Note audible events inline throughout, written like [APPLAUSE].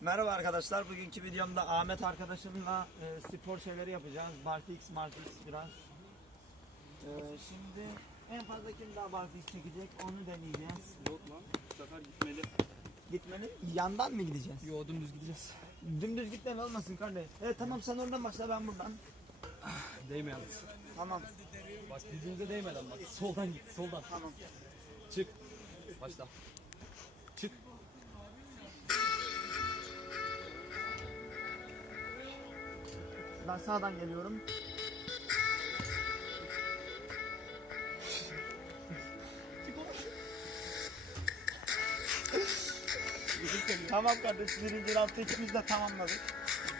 Merhaba arkadaşlar. Bugünkü videomda Ahmet arkadaşımla e, spor şeyleri yapacağız. Barfix, Marfix biraz. E, şimdi en fazla kim daha Barfix çekecek onu deneyeceğiz. Yok lan. Bu sefer gitmeli. Gitmenin yandan mı gideceğiz? Yo dümdüz gideceğiz. Dümdüz gitmen olmasın kardeş. Evet tamam sen oradan başla ben buradan. Değme yalnız. Tamam Bak birbirinize değmeden bak. Soldan git. Soldan. tamam. Çık. Başla. Çık. Ben sağdan geliyorum. tamam kardeş birinci hafta ikimiz de tamamladık.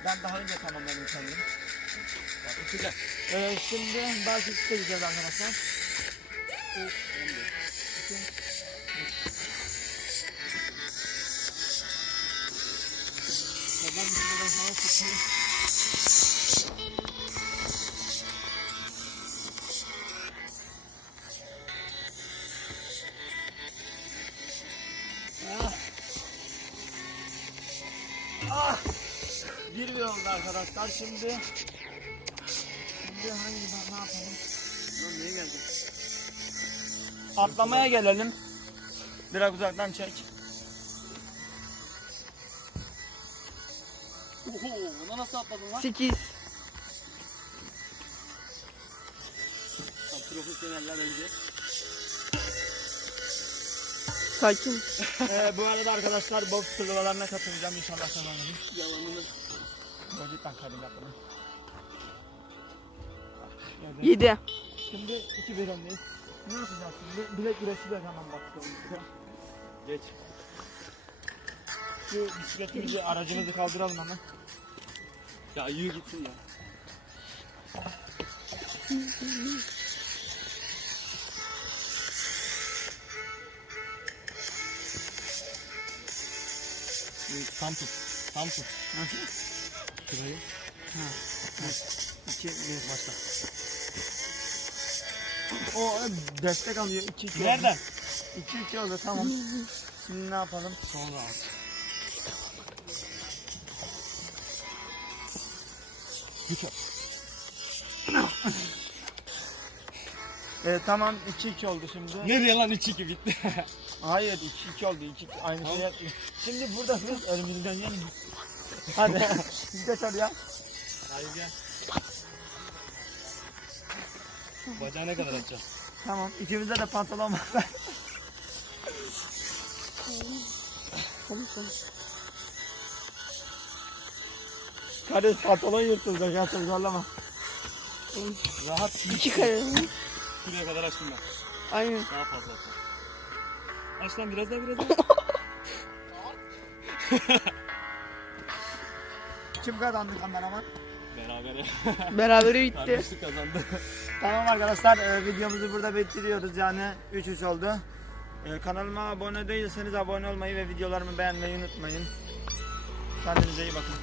Ben daha önce tamamladım sanırım. Ee, şimdi Barfix'e gideceğiz arkadaşlar. Çıkıyor. Ah. Bir bir oldu arkadaşlar şimdi. Şimdi hangi ne yapalım? Lan niye geldin? Atlamaya gelelim. Biraz uzaktan çek. Oho, ona nasıl atladın lan? 8 Tam profesyoneller önce. Sakin. ee, bu arada arkadaşlar boks turnuvalarına katılacağım inşallah kazanırım. Yalanını. O cidden kadim yapalım. 7 Şimdi 2 bir öndeyiz. Ne yapacağız şimdi? Bilek güreşi de hemen başlayalım. Geç. Şu bisikletimizi, aracımızı kaldıralım hemen. Ya yürü gitsin ya. Tam tut. Tam tut. Nasıl? Şurayı. 2 bir Başla. O e, destek alıyor. 2 2 Nereden? 2 2 oldu tamam. [LAUGHS] Şimdi ne yapalım? Sonra at. Güç at. Ee, tamam 2 2 oldu şimdi. Nereye lan 3-2 bitti? [LAUGHS] Hayır 2 2 oldu. 2 aynı şey yapmıyor. Şimdi burada [LAUGHS] biz elimizden yiyelim. Hadi. Geç oraya. Hayır gel. Bacağı ne kadar atacağım? Tamam. İkimizde de pantolon var. Kardeş pantolon yırtılacak ya zorlama. Rahat 2 kare. Şuraya kadar açtım ben. Aynen. Daha fazla atacağım. Aç lan biraz daha biraz daha. [LAUGHS] Kim kazandı kameraman? Berabere. Berabere bitti. Kardeşlik kazandı. Tamam arkadaşlar e, videomuzu burada bitiriyoruz yani 3-3 oldu. E, kanalıma abone değilseniz abone olmayı ve videolarımı beğenmeyi unutmayın. Kendinize iyi bakın.